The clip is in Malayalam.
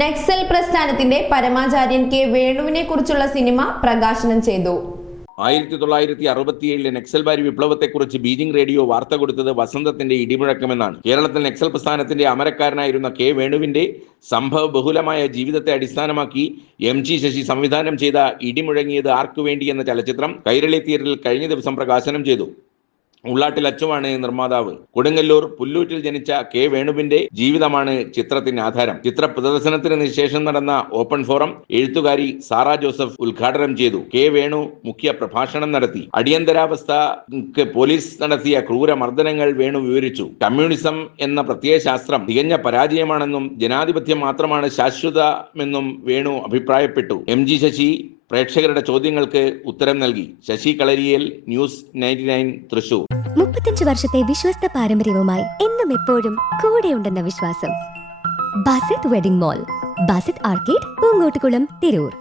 നക്സൽ പ്രസ്ഥാനത്തിന്റെ പരമാചാര്യൻ കെ വേണുവിനെ കുറിച്ചുള്ള സിനിമ പ്രകാശനം ചെയ്തു. ആയിരത്തി തൊള്ളായിരത്തി അറുപത്തിയേഴിലെ നക്സൽബാരി വിപ്ലവത്തെക്കുറിച്ച് ബീജിംഗ് റേഡിയോ വാർത്ത കൊടുത്തത് വസന്തത്തിന്റെ ഇടിമുഴക്കമെന്നാണ്. കേരളത്തിൽ നക്സൽ പ്രസ്ഥാനത്തിന്റെ അമരക്കാരനായിരുന്ന കെ വേണുവിന്റെ സംഭവ ബഹുലമായ ജീവിതത്തെ അടിസ്ഥാനമാക്കി എം ജി ശശി സംവിധാനം ചെയ്ത ഇടിമുഴങ്ങിയത് ആർക്കു വേണ്ടി എന്ന ചലച്ചിത്രം കൈരളി തിയേറ്ററിൽ കഴിഞ്ഞ ദിവസം പ്രകാശനം ചെയ്തു. ഉള്ളാട്ടിൽ അച്ചുവാണ് നിർമ്മാതാവ്. കൊടുങ്ങല്ലൂർ പുല്ലൂറ്റിൽ ജനിച്ച കെ വേണുവിന്റെ ജീവിതമാണ് ചിത്രത്തിന് ആധാരം. ചിത്ര പ്രദർശനത്തിന് ശേഷം നടന്ന ഓപ്പൺ ഫോറം എഴുത്തുകാരി സാറ ജോസഫ് ഉദ്ഘാടനം ചെയ്തു. കെ വേണു മുഖ്യ പ്രഭാഷണം നടത്തി. അടിയന്തരാവസ്ഥ പോലീസ് നടത്തിയ ക്രൂര മർദ്ദനങ്ങൾ വേണു വിവരിച്ചു. കമ്മ്യൂണിസം എന്ന പ്രത്യയശാസ്ത്രം തികഞ്ഞ പരാജയമാണെന്നും ജനാധിപത്യം മാത്രമാണ് ശാശ്വതമെന്നും വേണു അഭിപ്രായപ്പെട്ടു. എം ജി ശശി പ്രേക്ഷകരുടെ ചോദ്യങ്ങൾക്ക് ഉത്തരം നൽകി Sasi Kalariyel news ninety nine Thrissur. മുപ്പത്തഞ്ച് വർഷത്തെ വിശ്വസ്ത പാരമ്പര്യവുമായി എന്നും എപ്പോഴും കൂടെയുണ്ടെന്ന വിശ്വാസം. Basith wedding mall Basith arcade Poonkottukulam Tirur.